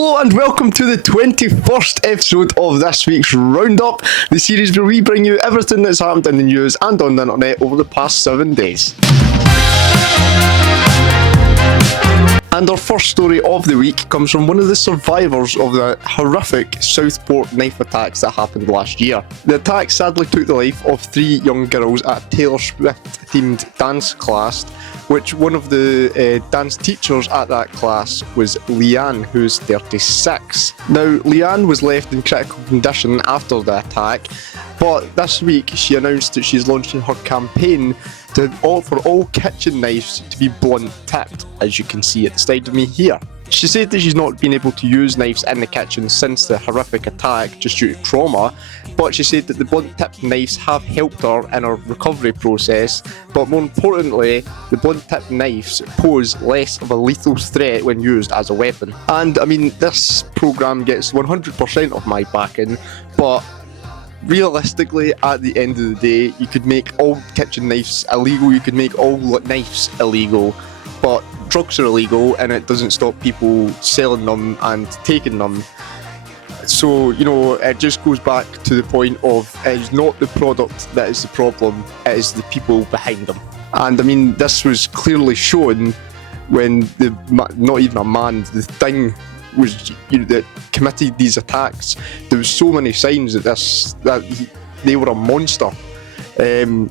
Hello and welcome to the 21st episode of this week's Roundup, the series where we bring you everything that's happened in the news and on the internet over the past 7 days. And our first story of the week comes from one of the survivors of the horrific Southport knife attacks that happened last year. The attack sadly took the life of 3 young girls at a Taylor Swift-themed dance class, which one of the dance teachers at that class was Leanne, who's 36. Now, Leanne was left in critical condition after the attack, but this week she announced that she's launching her campaign for all kitchen knives to be blunt tipped, as you can see at the side of me here. She said that she's not been able to use knives in the kitchen since the horrific attack just due to trauma, but she said that the blunt tipped knives have helped her in her recovery process, but more importantly, the blunt tipped knives pose less of a lethal threat when used as a weapon. And I mean, this programme gets 100% of my backing, but realistically, at the end of the day, you could make all kitchen knives illegal, you could make all knives illegal, but drugs are illegal and it doesn't stop people selling them and taking them. So, you know, it just goes back to the point of it is not the product that is the problem, it is the people behind them. And I mean, this was clearly shown when not even a man, the thing was, you know, that committed these attacks. There was so many signs that they were a monster, and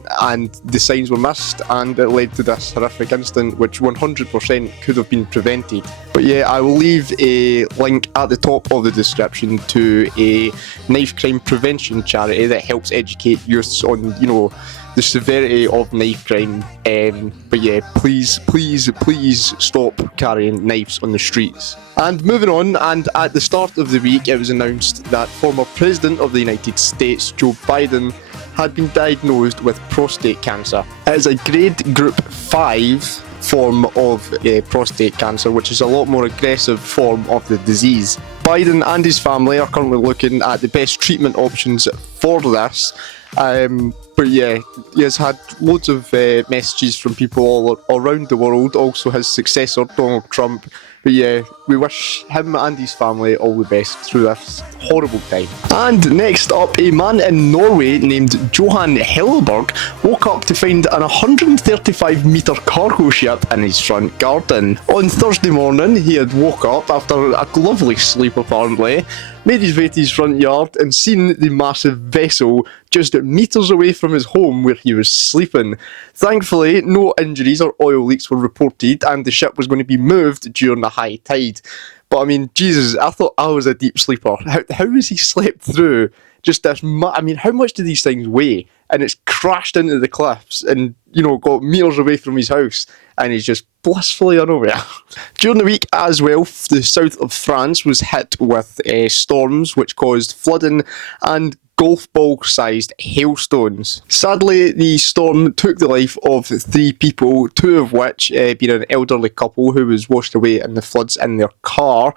the signs were missed, and it led to this horrific incident, which 100% could have been prevented. But yeah, I will leave a link at the top of the description to a knife crime prevention charity that helps educate youths on, you know, the severity of knife crime. But yeah, please stop carrying knives on the streets. And moving on, and at the start of the week it was announced that former President of the United States, Joe Biden, had been diagnosed with prostate cancer. It is a grade group 5 form of prostate cancer, which is a lot more aggressive form of the disease. Biden and his family are currently looking at the best treatment options for this. But yeah, he has had loads of messages from people all around the world, also his successor, Donald Trump. But yeah, we wish him and his family all the best through this horrible time. And next up, a man in Norway named Johan Helleberg woke up to find an 135-metre cargo ship in his front garden. On Thursday morning, he had woke up after a lovely sleep apparently, made his way to his front yard and seen the massive vessel just metres away from his home where he was sleeping. Thankfully, no injuries or oil leaks were reported and the ship was going to be moved during the high tide. But I mean, Jesus, I thought I was a deep sleeper. How has he slept through just this? I mean, how much do these things weigh? And it's crashed into the cliffs and, you know, got metres away from his house, and he's just blissfully unaware. During the week as well, the south of France was hit with storms which caused flooding and golf ball-sized hailstones. Sadly, the storm took the life of 3 people, 2 of which being an elderly couple who was washed away in the floods in their car,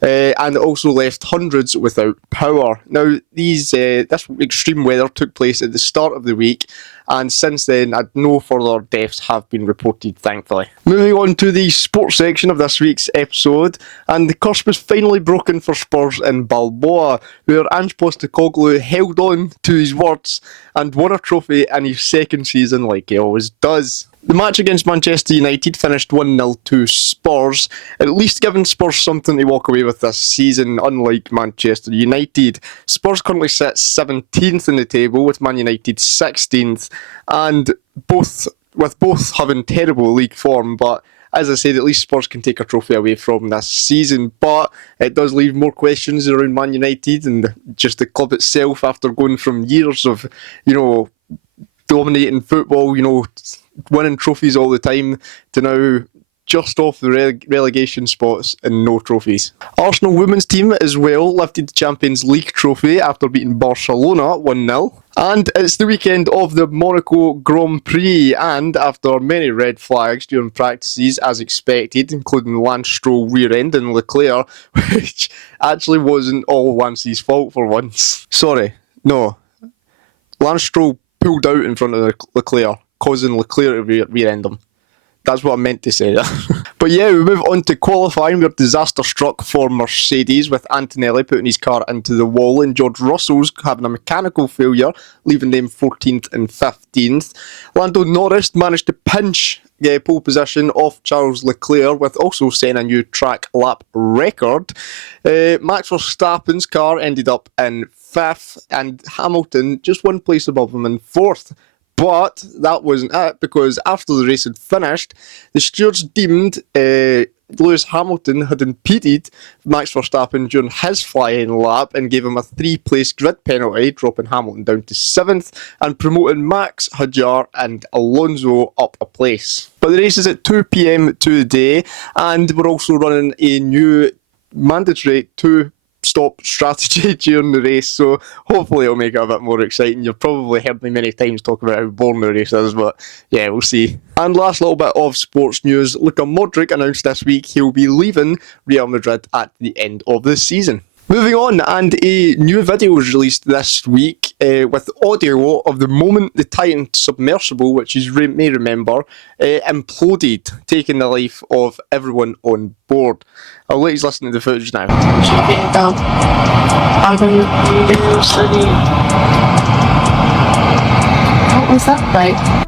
and it also left hundreds without power. Now, this extreme weather took place at the start of the week, and since then, no further deaths have been reported, thankfully. Moving on to the sports section of this week's episode, and the curse was finally broken for Spurs in Balboa, where Ange Postecoglou held on to his words and won a trophy in his second season like he always does. The match against Manchester United finished 1-0 to Spurs, at least giving Spurs something to walk away with this season, unlike Manchester United. Spurs currently sit 17th in the table, with Man United 16th, and both having terrible league form, but as I said, at least Spurs can take a trophy away from this season. But it does leave more questions around Man United and just the club itself after going from years of, you know, dominating football, you know, winning trophies all the time, to now just off the relegation spots and no trophies. Arsenal women's team as well lifted the Champions League trophy after beating Barcelona 1-0. And it's the weekend of the Monaco Grand Prix, and after many red flags during practices as expected, including Lance Stroll rear-ending Leclerc, which actually wasn't all Lance's fault for once. Sorry, no. Lance Stroll pulled out in front of Leclerc, causing Leclerc to rear-end him. That's what I meant to say there. But yeah, we move on to qualifying. We're disaster struck for Mercedes, with Antonelli putting his car into the wall and George Russell's having a mechanical failure, leaving them 14th and 15th. Lando Norris managed to pinch pole position off Charles Leclerc, with also setting a new track lap record. Max Verstappen's car ended up in 5th, and Hamilton just one place above him in 4th. But that wasn't it, because after the race had finished, the stewards deemed Lewis Hamilton had impeded Max Verstappen during his flying lap and gave him a 3-place grid penalty, dropping Hamilton down to 7th and promoting Max, Hadjar and Alonso up a place. But the race is at 2 PM today, and we're also running a new mandatory two-stop strategy during the race, so hopefully it'll make it a bit more exciting. You've probably heard me many times talk about how boring the race is, but yeah, we'll see. And last little bit of sports news, Luka Modric announced this week he'll be leaving Real Madrid at the end of the season. Moving on, and a new video was released this week with audio of the moment the Titan submersible, which you may remember, imploded, taking the life of everyone on board. I'll let you listen to the footage now. What was that like?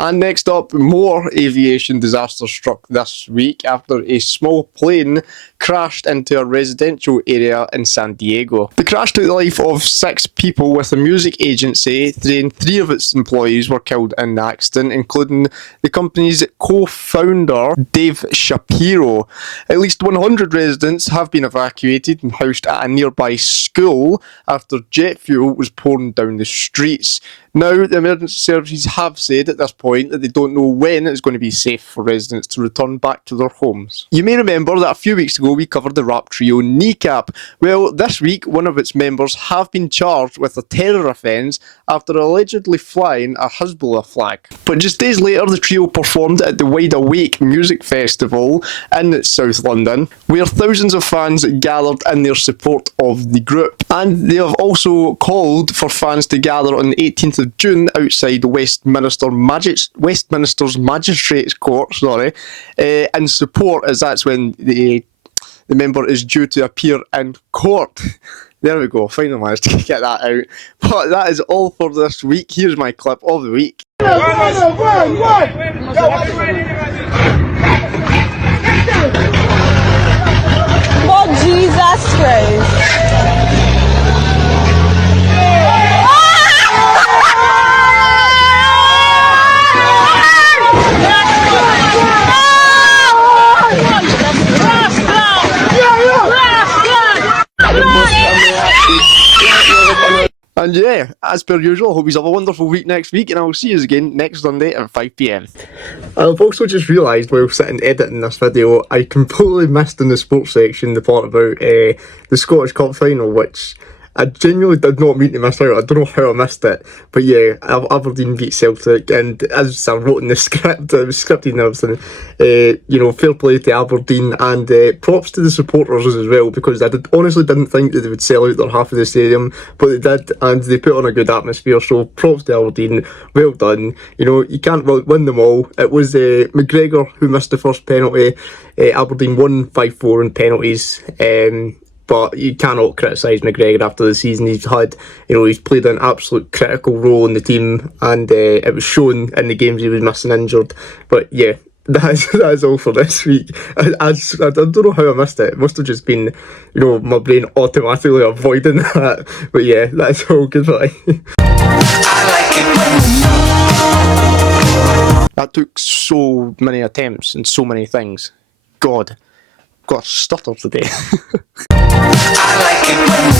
And next up, more aviation disasters struck this week after a small plane crashed into a residential area in San Diego. The crash took the life of 6 people, with a music agency saying 3 of its employees were killed in the accident, including the company's co-founder, Dave Shapiro. At least 100 residents have been evacuated and housed at a nearby school after jet fuel was pouring down the streets. Now, the emergency services have said at this point that they don't know when it's going to be safe for residents to return back to their homes. You may remember that a few weeks ago we covered the rap trio Kneecap. Well, this week one of its members have been charged with a terror offence after allegedly flying a Hezbollah flag. But just days later, the trio performed at the Wide Awake Music Festival in South London, where thousands of fans gathered in their support of the group. And they have also called for fans to gather on the 18th of June outside Westminster's Magistrates Court, in support, as that's when the member is due to appear in court. There we go, finally managed to get that out. But that is all for this week. Here's my clip of the week. Oh, Jesus Christ. And yeah, as per usual, hope you have a wonderful week next week, and I will see you again next Sunday at 5 PM. I've also just realised while sitting editing this video, I completely missed in the sports section the part about the Scottish Cup final, which I genuinely did not mean to miss out. I don't know how I missed it, but yeah, Aberdeen beat Celtic, and as I wrote in the script, it was scripted and everything, fair play to Aberdeen, and props to the supporters as well, because I honestly didn't think that they would sell out their half of the stadium, but they did, and they put on a good atmosphere, so props to Aberdeen, well done. You can't win them all. It was McGregor who missed the first penalty. Aberdeen won 5-4 in penalties, but you cannot criticise McGregor after the season he's had. He's played an absolute critical role in the team, and it was shown in the games he was missing injured. But yeah, that is all for this week. I don't know how I missed it. It must have just been, my brain automatically avoiding that. But yeah, that's all. Goodbye. That took so many attempts and so many things. God, got a stutter today. I like it when